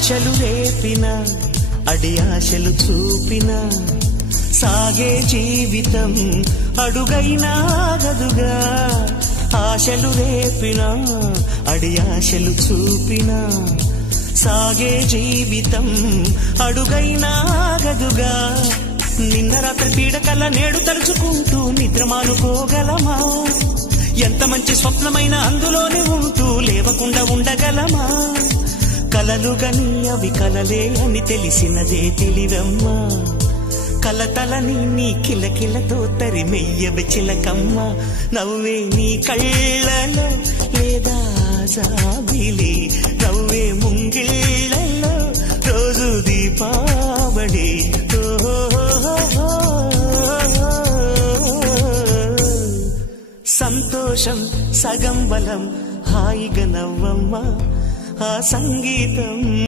ఆశలు రేపిన అడి ఆశలు చూపిన సాగే జీవితం అడుగైనా ఆగదుగా ఆశలు రేపిన అడి ఆశలు చూపిన సాగే జీవితం అడుగైనా ఆగదుగా నిన్న రాత్రి పీడకల నేడు తలుచుకుంటూ నిద్రమానుకోగలమా ఎంత మంచి స్వప్నమైన అందులోనే ఉంటూ లేవకుండా ఉండగలమా కలలుగని అవి కలలే అని తెలిసినదే తెలివమ్మా కలతలని నీ కిలకిలతో తరిమెయ్యవి చిలకమ్మ నవ్వే నీ కళ్ళలో లేదా జాబిలి నవ్వే ముంగిళ్ళలో రోజు దీపావళి సంతోషం సగం బలం హాయిగా నవ్వమ్మ ఆ సంగీతం